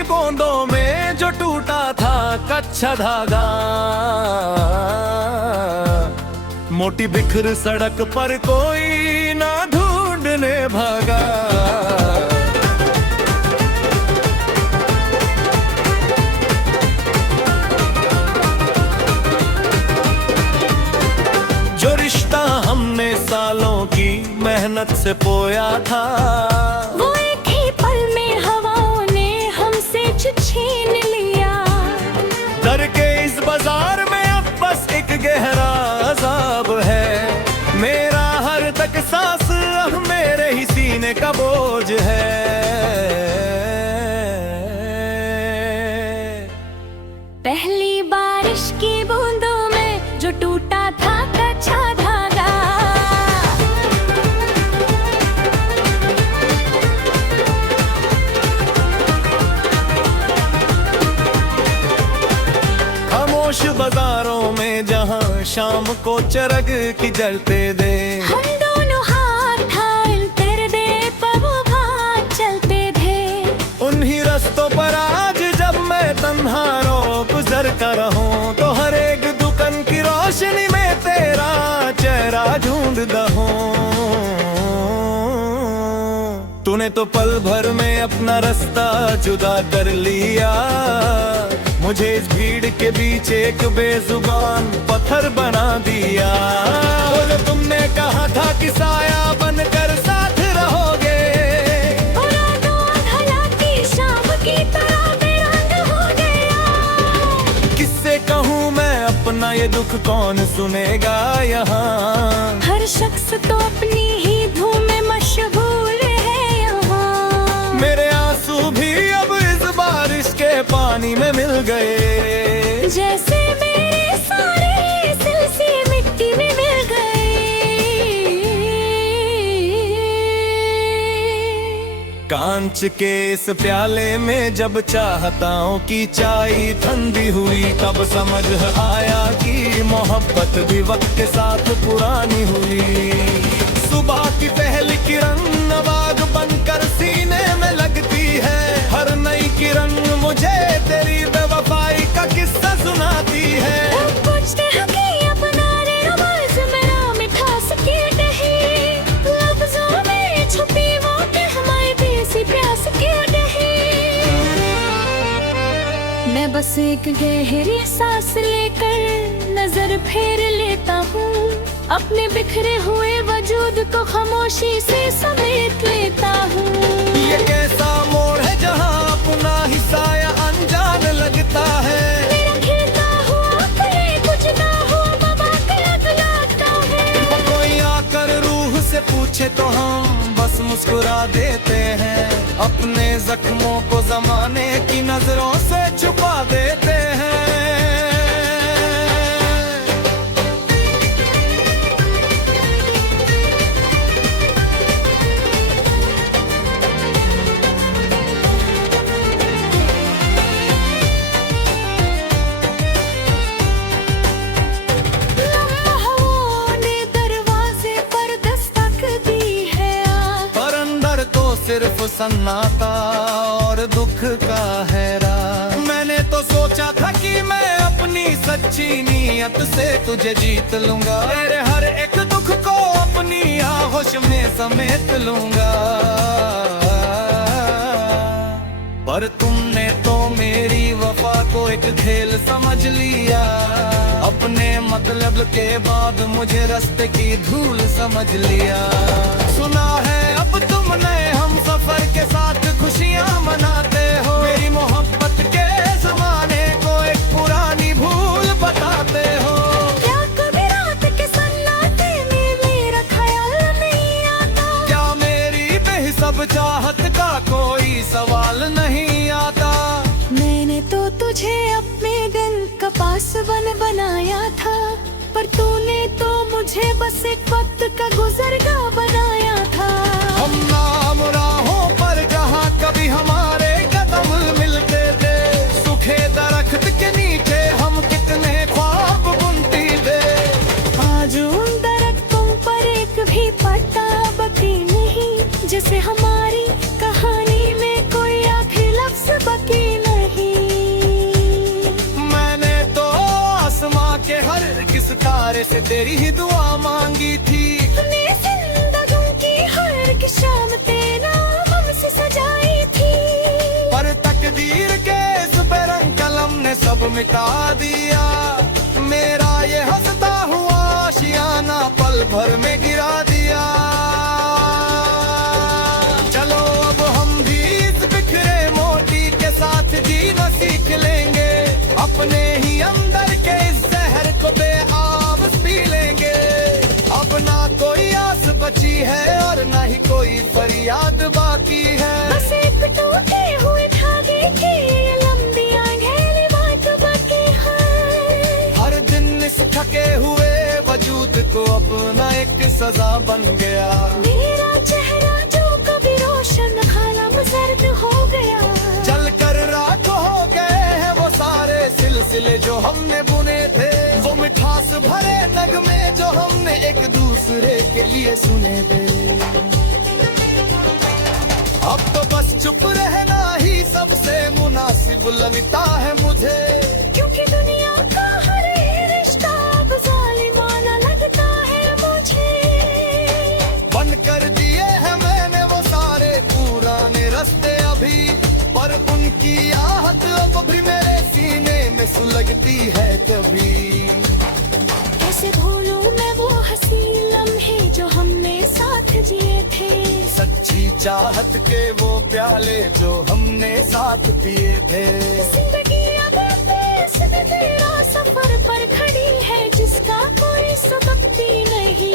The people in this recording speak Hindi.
की बूंदों में जो टूटा था कच्चा धागा, मोटी बिखर सड़क पर कोई ना ढूंढने भागा। जो रिश्ता हमने सालों की मेहनत से पोया था, वो एक ही पल में हवाओं ने हमसे छीन लिया। डर के इस बाजार में अब बस एक गहरा अजाब है। मेरा हर तक सांस अब मेरे ही सीने का बोझ है। पहली बारिश की बूंदों में जो टूटा था कच्चा धागा, खामोश बाजारों में जहां शाम को चरग की जलते दे, हम दोनों हाथ थाल कर दे पर वो भाग चलते थे। उन्हीं रस्तों पर आज जब मैं तन्हा रो गुजर कर रहूं, तो हर एक दुकान की रोशनी में तेरा चेहरा ढूंढता हूँ। तूने तो पल भर में अपना रास्ता जुदा कर लिया, मुझे इस भीड़ के बीच एक बेजुबान पत्थर बना दिया। वो जो तुमने कहा था कि साया बनकर साथ रहोगे, शाम की तरह बेरंग हो गया। किससे कहूँ मैं अपना ये दुख, कौन सुनेगा यहाँ। हर शख्स तो अपनी ही धूम में मशगूल है यहाँ। मेरे आंसू भी अब इस बारिश के पानी में मिल गए, जैसे मेरे सारे सिलसिले मिट्टी में मिल गए। कांच के इस प्याले में जब चाहताओं की चाय ठंडी हुई, तब समझ आया कि मोहब्बत भी वक्त के साथ पुरानी हुई। सुबह की पहली किरण नवाग बनकर सीने में लगती है, हर नई किरण मुझे तेरी बेवफाई का किस्सा सुनाती है। मैं बस एक गहरी सांस लेकर नजर फेर लेता हूँ, अपने बिखरे हुए वजूद को खामोशी से समेट लेता हूँ। ये कैसा मोड़ है जहाँ अपना ही साया अनजान लगता है। मेरा खिलता हुआ फूले कुछ ना हो मवाक़ लगता है। कोई आकर रूह से पूछे तो हम बस मुस्कुरा देते हैं, अपने जख्मों को जमाने की नजरों से छुपा देते हैं। सिर्फ सन्नाटा और दुख का हैरा। मैंने तो सोचा था कि मैं अपनी सच्ची नीयत से तुझे जीत लूंगा, तेरे हर एक दुख को अपनी आगोश में समेट लूंगा। पर तुमने तो मेरी वफा को एक खेल समझ लिया, अपने मतलब के बाद मुझे रास्ते की धूल समझ लिया। सुना है अब तुमने हम सफर के साथ खुशियाँ मनाते हो, मेरी मोहब्बत के जमाने को एक पुरानी भूल बताते हो। क्या कभी रात के सन्नाटे में मेरा ख्याल नहीं आता, क्या मेरी बेहिसाब चाहत का कोई सवाल नहीं आता। मैंने तो तुझे अपने दिल का पासबन बनाया था, पर तूने तो मुझे बस एक वक्त का गुजरगा बनाया था। हम नाम राहों पर जहाँ कभी हमारे कदम मिलते थे, सूखे दरख्त के नीचे हम कितने ख्वाब बुनती थे। आज उन दरख्तों पर एक भी पत्ता बाकी नहीं, जैसे हमारी कहानी में कोई आखिरी लफ्ज बाकी से तेरी ही दुआ मांगी थी। तूने जिंदगी की हर की शाम तेरा हमसे सजाई थी। पर तकदीर के इस बेरंग कलम ने सब मिटा दिया। मेरा ये हंसता हुआ आशियाना पल भर में गिरा दिया। चलो अब हम भी इस बिखरे मोती के साथ जीना सीख लेंगे। अपने ही अंदर के इस जहर को बेआब पी लेंगे। अब ना कोई आस बची है और ना ही कोई फरियाद बाकी है। बस एक टूटे हुए धागे की ये लंबी अंधेरी बात बाकी है। हर दिन इस थके हुए वजूद को अपना एक सजा बन गया। मेरा चेहरा जो कभी रोशन खालम जर्द हो गया। जल कर राख हो गए हैं वो सारे सिलसिले जो हमने बुने थे। वो मिठास भरे नगमे जो हमने एक दूसरे के लिए सुने थे। अब तो बस चुप रहना ही सबसे मुनासिब लगता है मुझे। क्योंकि दुनिया का हर रिश्ता अब जालिमाना लगता है मुझे। बंद कर दिए हैं मैंने वो सारे पुराने रास्ते अभी। पर उनकी आहट अब भी मेरे सीने में सुलगती है कभी। कैसे भूलूं मैं वो हंसी लम्हे जो हमने साथ जिए थे। सच्ची चाहत के वो प्याले जो हमने साथ पिए थे। जिंदगी अब तेरा सफर पर खड़ी है जिसका कोई सबक भी नहीं।